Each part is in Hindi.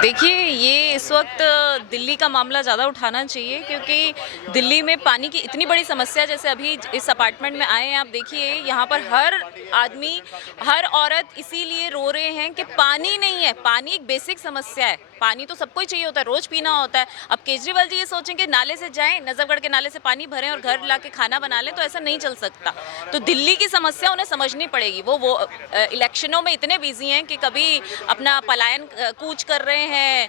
देखिए, ये इस वक्त दिल्ली का मामला ज़्यादा उठाना चाहिए क्योंकि दिल्ली में पानी की इतनी बड़ी समस्या, जैसे अभी इस अपार्टमेंट में आए हैं आप, देखिए यहाँ पर हर आदमी, हर औरत इसीलिए रो रहे हैं कि पानी नहीं है। पानी एक बेसिक समस्या है। पानी तो सबको ही चाहिए होता है, रोज पीना होता है। अब केजरीवाल जी ये सोचें कि नाले से जाएं, नजफगढ़ के नाले से पानी भरें और घर ला के खाना बना लें, तो ऐसा नहीं चल सकता। तो दिल्ली की समस्या उन्हें समझनी पड़ेगी। वो इलेक्शनों में इतने बिजी हैं कि कभी अपना पलायन कूच कर रहे हैं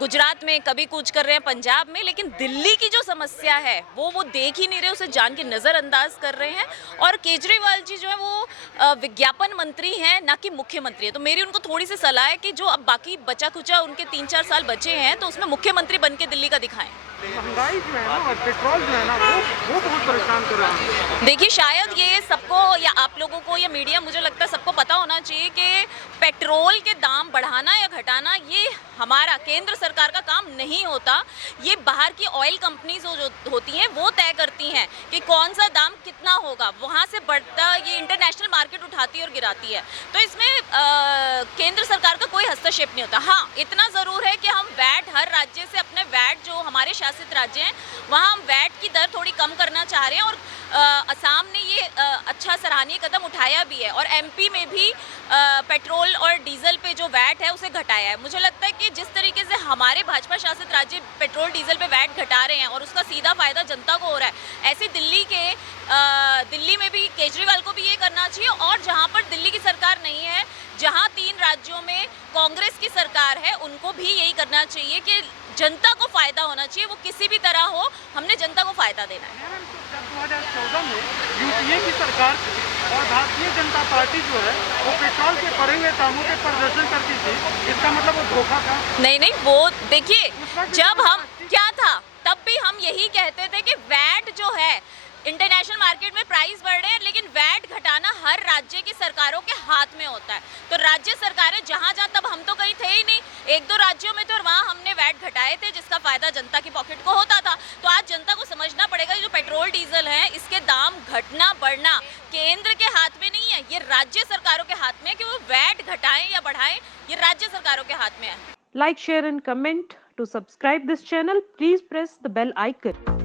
गुजरात में, कभी कूच कर रहे हैं पंजाब में, लेकिन दिल्ली की जो समस्या है वो देख ही नहीं रहे, उसे जान के नजरअंदाज कर रहे हैं। और केजरीवाल जी जो है वो विज्ञापन मंत्री हैं, ना कि मुख्यमंत्री है। तो मेरी उनको थोड़ी सी सलाह है कि जो अब बाकी बचा कुचा उनके 3-4 साल बचे हैं, तो उसमें मुख्यमंत्री बन के दिल्ली का दिखाएं। महंगाई जो है ना और पेट्रोल जो है ना वो बहुत परेशान कर रहा है। देखिए, शायद ये सबको या आप लोगों को या मीडिया, मुझे लगता है सबको पता होना चाहिए कि पेट्रोल के दाम बढ़ाना या घटाना ये हमारा केंद्र सरकार का काम नहीं होता। ये बाहर की ऑयल कंपनीज जो होती हैं वो तय करती हैं कि कौन सा दाम कितना होगा, वहाँ से बढ़ता ये इंटरनेशनल मार्केट उठाती है और गिराती है। तो इसमें केंद्र सरकार का कोई हस्तक्षेप नहीं होता। हाँ, इतना ज़रूर है कि हम वैट हर राज्य से अपने वैट जो हमारे शासित राज्य हैं वहाँ हम वैट की दर थोड़ी कम करना चाह रहे हैं, और असम ने ये अच्छा सराहनीय कदम उठाया भी है, और एमपी में भी पेट्रोल और डीजल पे जो वैट है उसे घटाया है। मुझे लगता है कि जिस तरीके से हमारे भाजपा शासित राज्य पेट्रोल डीजल पे वैट घटा रहे हैं और उसका सीधा फायदा जनता को हो रहा है, ऐसे दिल्ली में भी केजरीवाल को भी ये करना चाहिए। और जहाँ पर दिल्ली की सरकार नहीं है, जहाँ 3 राज्यों में कांग्रेस की सरकार है, उनको भी यही करना चाहिए कि जनता को फायदा होना चाहिए, वो किसी भी तरह हो, हमने जनता को फायदा देना है। 2014 में यूपीए की सरकार और भारतीय जनता पार्टी जो है वो पेट्रोल के बढ़े हुए दामों पे प्रदर्शन करती थी, इसका मतलब वो धोखा था? नहीं, वो देखिए, जब हम क्या था तब भी हम यही कहते थे कि वैट जो है, इंटरनेशनल मार्केट में प्राइस बढ़ रहे हैं, लेकिन वैट घटाना हर राज्य की सरकारों के हाथ में होता है। तो राज्य सरकारें जहां तब हम तो कहीं थे ही नहीं, 1-2 राज्यों में थे, और वहां हमने वैट घटाए थे जिसका फायदा जनता की पॉकेट को होता था। तो आज जनता को समझना पड़ेगा कि जो पेट्रोल डीजल है इसके दाम घटना बढ़ना केंद्र के हाथ में नहीं है, ये राज्य सरकारों के हाथ में है कि वो वैट घटाएं या बढ़ाएं, ये राज्य सरकारों के हाथ में है। Like, share and comment. To subscribe this channel, please press the bell icon.